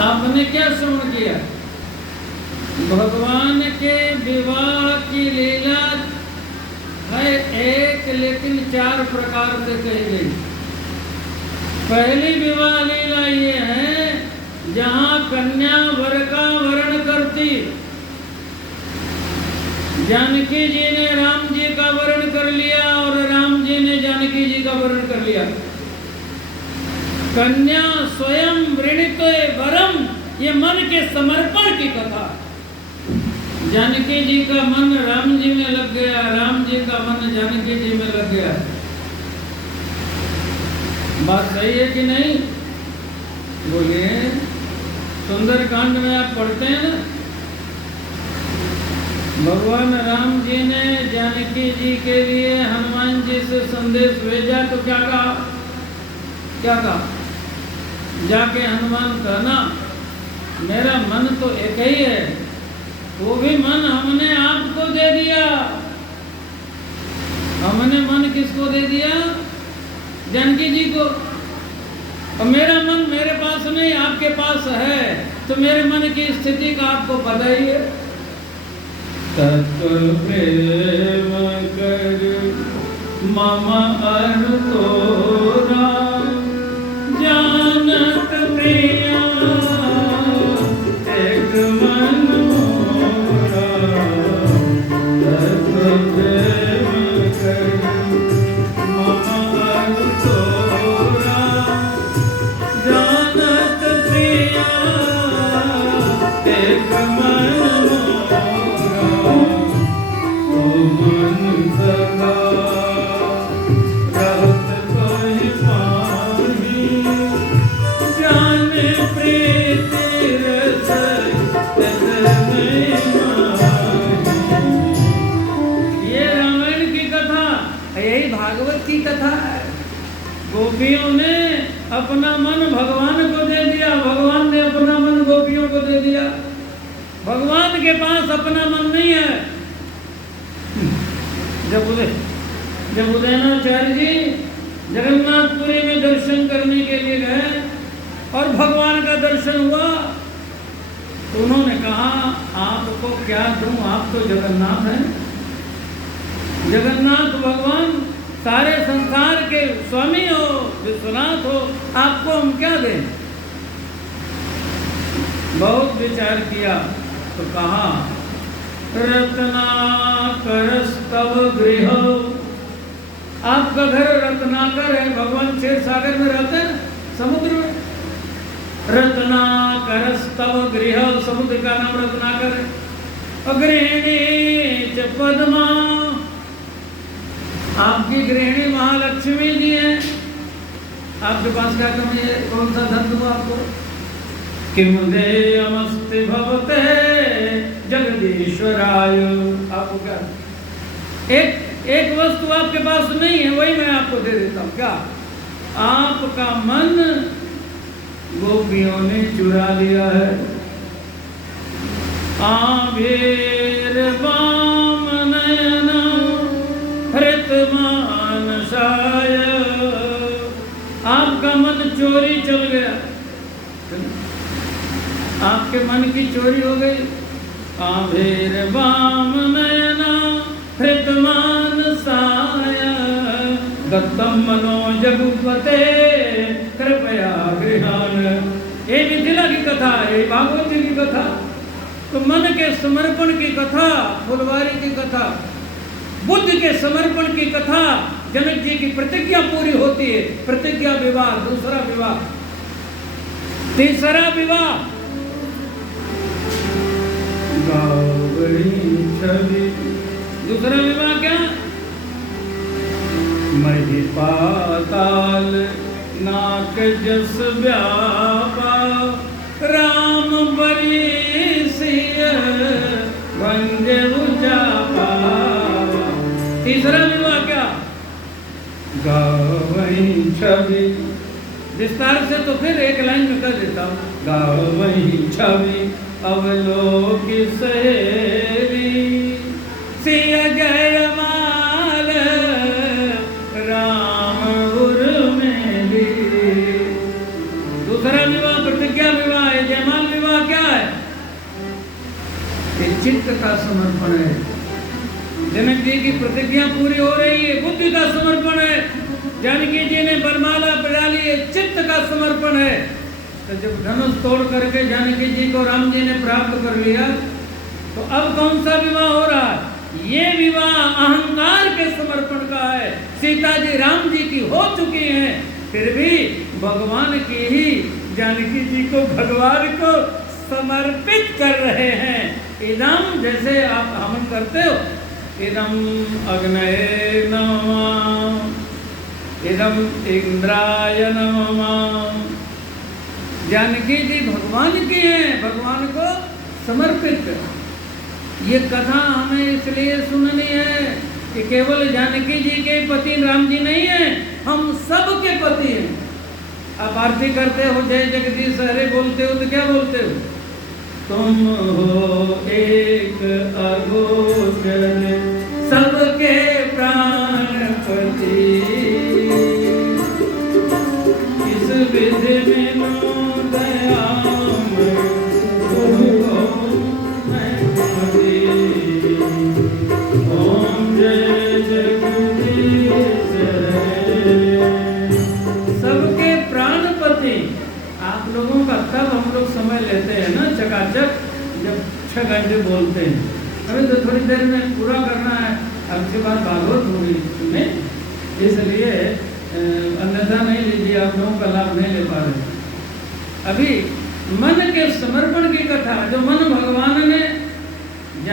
आपने क्या श्रवण किया? भगवान के विवाह की लीला है एक, लेकिन 4 प्रकार से कही गई। पहली विवाह लीला ये है जहाँ कन्या वर का वरण करती। जानकी जी ने राम जी का वरण कर लिया और राम जी ने जानकी जी का वरण कर लिया। कन्या स्वयं वृणित वरम, ये मन के समर्पण की कथा। जानकी जी का मन राम जी में लग गया, राम जी का मन जानकी जी में लग गया। बात सही है कि नहीं? बोलिए। सुंदरकांड में आप पढ़ते हैं ना, भगवान राम जी ने जानकी जी के लिए हनुमान जी से संदेश भेजा तो क्या कहा? क्या कहा? जाके हनुमान कहना मेरा मन तो एक ही है, वो भी मन हमने आपको दे दिया। हमने मन किसको दे दिया? जानकी जी को। और मेरा मन मेरे पास नहीं, आपके पास है, तो मेरे मन की स्थिति का आपको पता ही है। तत्व प्रेम कर मम अनतोरा, जानत प्रिया एक मन मोरा। तत्व प्रेम कर मम अनतोरा, जानत प्रिया एक मन मोरा। ओ मन सदा रहत कोई पाही, जाने प्रीति रस तन में माही। ये रामायण की कथा, यही भागवत की कथा है। गोपियों ने अपना मन भगवान को दे दिया, भगवान ने अपना मन गोपियों को दे दिया। भगवान के पास अपना मन नहीं है। जब उदयनाचार्य जी जगन्नाथपुरी में दर्शन करने के लिए गए और भगवान का दर्शन हुआ तो उन्होंने कहा आपको क्या दूं, आप तो जगन्नाथ हैं। जगन्नाथ भगवान सारे संसार के स्वामी हो, विश्वनाथ हो, आपको हम क्या दें? बहुत विचार किया तो कहा रत्नाकर स्तव गृह। आपका घर रत्नाकर है। भगवान क्षीर सागर में रहते हैं, समुद्र में। रत्नाकर स्तव गृह, समुद्र का नाम रत्नाकर है। गृहिणी च पद्मा, आपकी गृहिणी महालक्ष्मी जी है। आपके पास क्या कमी है? कौन सा धन दूं आपको? किम देयमस्ति भवते जगदीश्वराय। आपको क्या? एक वस्तु आपके पास नहीं है, वही मैं आपको दे देता हूँ। क्या? आपका मन गोपियों ने चुरा लिया है। आभीर वाम नयन हृत मानसाय, आपका मन चोरी चल गया, आपके मन की चोरी हो गई। आभीर वाम नयना हृत मानसाय, दत्तम मनो जगुपते कृपया गृहान। ये मिथिला की कथा है, भागवत जी की कथा। तो मन के समर्पण की कथा, फुलवारी की कथा, बुद्ध के समर्पण की कथा। जनक जी की प्रतिज्ञा पूरी होती है। प्रतिज्ञा विवाह, दूसरा विवाह, तीसरा विवाह। दूसरा विवाह क्या? मही पाताल नाक जस व्यापा, राम बरी सिय वंदे उजापा। तीसरा विवाह क्या? गावई छवि। विस्तार से तो फिर एक लाइन में कर देता हूँ। गावई छवि अवलोक सहेली, सिय जयमाल राम उर्मिली। दूसरा विवाह प्रतिज्ञा विवाह है। जयमाल चित्त का समर्पण है। जनक जी की प्रतिज्ञा पूरी हो रही है, बुद्धि का समर्पण है। जानकी जी ने वरमाला पहना ली है, चित्त का समर्पण है। तो जब धनुष तोड़ करके जानकी जी को राम जी ने प्राप्त कर लिया, तो अब कौन सा विवाह हो रहा है? ये विवाह अहंकार के समर्पण का है। सीता जी राम जी की हो चुकी हैं, फिर भी भगवान की ही जानकी जी को भगवान को समर्पित कर रहे हैं। इदम, जैसे आप हवन करते हो, इदम अग्नये नमः, इदम इंद्राय नमः। जानकी जी भगवान की हैं, भगवान को समर्पित। ये कथा हमें इसलिए सुननी है कि केवल जानकी जी के पति राम जी नहीं हैं, हम सब के पति हैं। आप आरती करते हो, जय जगदीश हरे बोलते हो, तो क्या बोलते हो? तुम हो एक अगोचर सबके प्राणपति, इस विधि में नो दयाम तुमको मैं पति। ओम जय जगदीश सबके प्राणपति। आप लोगों का तब हम लोग समय लेते हैं ना चकाचक, जब 6 घंटे बोलते हैं। हमें तो थोड़ी देर में पूरा करना है। अब के बाद भागवत होगी सुने, इसलिए अन्यथा नहीं लीजिए, आप लोगों का लाभ नहीं ले पा रहे। अभी मन के समर्पण की कथा, जो मन भगवान ने